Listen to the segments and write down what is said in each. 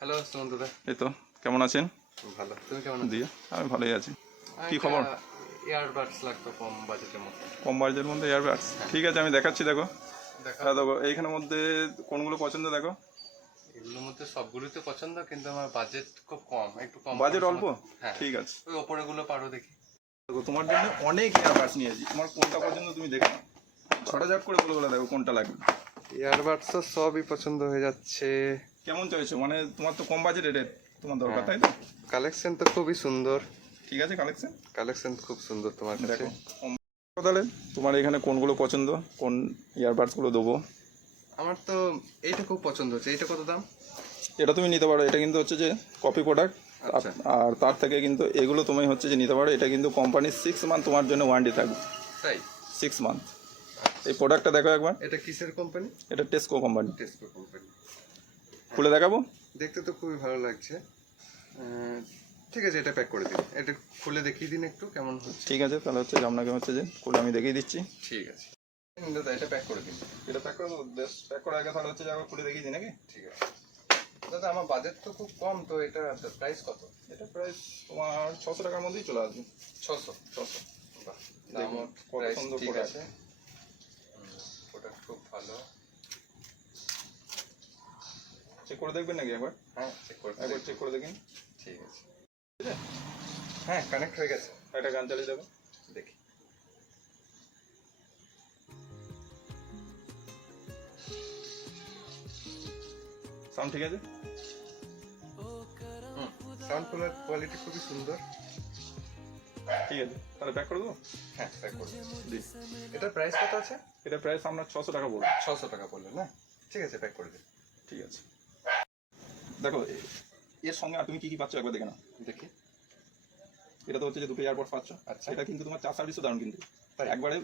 Hello সুমন্তদা, এই তো কেমন আছেন? ভালো। তুমি কেমন আছো? দিয়ে আমি ভালোই আছি। কি খবর? ইয়ারবাডস লাগতো কম বাজেটের মধ্যে। কম বাজেটের মধ্যে ইয়ারবাডস? ঠিক আছে, আমি দেখাচ্ছি। দেখো দেখো, দেখো এইখানের মধ্যে কোনগুলো পছন্দ দেখো। এগুলোর মধ্যে সবগুলোই তো পছন্দ, কিন্তু আমার বাজেট খুব কম, একটু কম বাজেট খরচের অল্প? মধ্যে। হ্যাঁ, ঠিক আছে, ওই ওপরেগুলো পারো দেখি। দেখো তোমার জন্য অনেক ইয়ারবাডস নিয়েছি। তোমার কোনটা পছন্দ তুমি দেখো, ঝটাঝট করে বলে বলে দেখো কোনটা লাগবে। ইয়ারবাডস তো সবই পছন্দ হয়ে যাচ্ছে। কেমন চাইছো? মানে তোমার তো কম বাজেটের তোমার দরকার, তাই তো? কালেকশন তো খুবই সুন্দর। ঠিক আছে, কালেকশন খুব সুন্দর তোমার কাছে। দেখো তাহলে তোমার এখানে কোনগুলো পছন্দ, কোন ইয়ারবাডসগুলো দেবো। আমার তো এইটা খুব পছন্দ হচ্ছে। এইটা কত দাম? এটা তুমি নিতে পারো। এটা কিন্তু হচ্ছে যে কপি প্রোডাক্ট। আচ্ছা। আর তার থেকে কিন্তু এগুলো তুমি হচ্ছে যে নিতে পারো। এটা কিন্তু কোম্পানির 6 মান্থ তোমার জন্য ওয়ারেন্টি থাকবে। তাই? 6 মান্থ। এই প্রোডাক্টটা দেখো একবার। এটা কিসের কোম্পানি? এটা টেস্কো কোম্পানি। Tesco company. খুলে দেখাবো। দেখতে তো খুবই ভালো লাগছে। ঠিক আছে, এটা প্যাক করে দিন। এটা খুলে দেখিয়ে দিন একটু কেমন হচ্ছে। ঠিক আছে, তাহলে হচ্ছে যে আপনাকে হচ্ছে যে খুলে আমি দেখিয়ে দিচ্ছি। ঠিক আছে দাদা, এটা প্যাক করে দিন। এটা প্যাক করে দেবো। বেশ, প্যাক করার আগে তাহলে হচ্ছে যে আবার খুলে দেখিয়ে দিই নাকি? ঠিক আছে দাদা, আমার বাজেট তো খুব কম, তো এটা প্রাইস কত? এটা প্রাইস তোমার 600 টাকার মধ্যেই চলে আসবে। 600? বাহ, দেখুন কত প্রাইস সুন্দর ঠিক প্রোডাক্ট। আছে। প্রোডাক্ট খুব ভালো। চেক করে দেখবেন নাকি একবার? হ্যাঁ, চেক করে একবার চেক করে দেখুন। ঠিক আছে। হ্যাঁ, কানেক্ট হয়ে গেছে। একটা গান চালিয়ে দেবো, দেখি। সাউন্ড ঠিক আছে? সাউন্ড কোয়ালিটি খুবই সুন্দর। ঠিক আছে, তাহলে প্যাক করে দেবো। হ্যাঁ, প্যাক করে দিই। এটার প্রাইস কত আছে? এটা প্রাইস আমরা 600 টাকা বলবো। 600 টাকা বললেন না? ঠিক আছে, প্যাক করে দিন। ঠিক আছে, দেখো এর সঙ্গে আর তুমি কি কি পাচ্ছ একবার দেখে নাও। দেখি। এটা তো হচ্ছে যে দুটো এয়ারপোর্ট পাচ্ছ। আচ্ছা। এটা কিন্তু তোমার চার্জ সার্ভিসও দারুণ কিন্তু। তাই? একবারে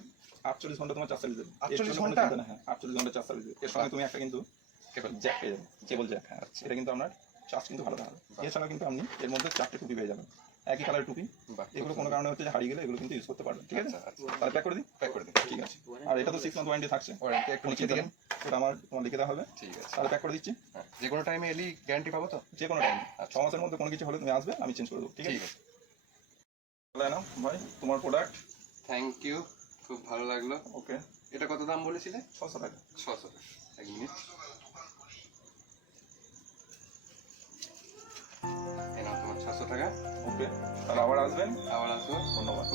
48 ঘন্টা তোমার চার্জ সার্ভিস দেবে। 48 ঘন্টা? হ্যাঁ, 48 ঘন্টা চার্জ সার্ভিস দেবে। এর সঙ্গে তুমি একটা কিন্তু কেবল জ্যাক পেয়ে যাবে, কেবল জ্যাক। হ্যাঁ, এটা কিন্তু আপনার চার্জ কিন্তু ভালো থাকবে। এছাড়া কিন্তু আপনি এর মধ্যে 4টে টুপি পেয়ে যাবেন, একই কালারের টুপি। এগুলো কোনো কারণে হচ্ছে যে হারিয়ে গেলে এগুলো কিন্তু ইউজ করতে পারবেন। ঠিক আছে, তাহলে প্যাক করে দিই। প্যাক করে দিন। ঠিক আছে, আর এটা তো 6 মান্থ ওয়ারেন্টি থাকছে। ওয়ারেন্টি একটু লিখে দিন। ওটা তোমার লিখে দেওয়া হবে। ঠিক আছে, তাহলে প্যাক করে দিচ্ছি। হ্যাঁ, যে কোনো টাইমে এলি গ্যারান্টি পাবো তো? যে কোনো টাইম। 6 মাসের মধ্যে কোনো কিছু হলে তুমি আসবে, আমি চেঞ্জ করে দেবো। ঠিক আছে, তাহলে নাও ভাই তোমার প্রোডাক্ট। থ্যাংক ইউ, খুব ভালো লাগলো। ওকে, এটা কত দাম বলেছিলে? 600 টাকা। 600 টাকা। এক মিনিট। এই নাও তোমার 600 টাকা। ওকে, তাহলে আবার আসবেন। আবার আসবো। ধন্যবাদ।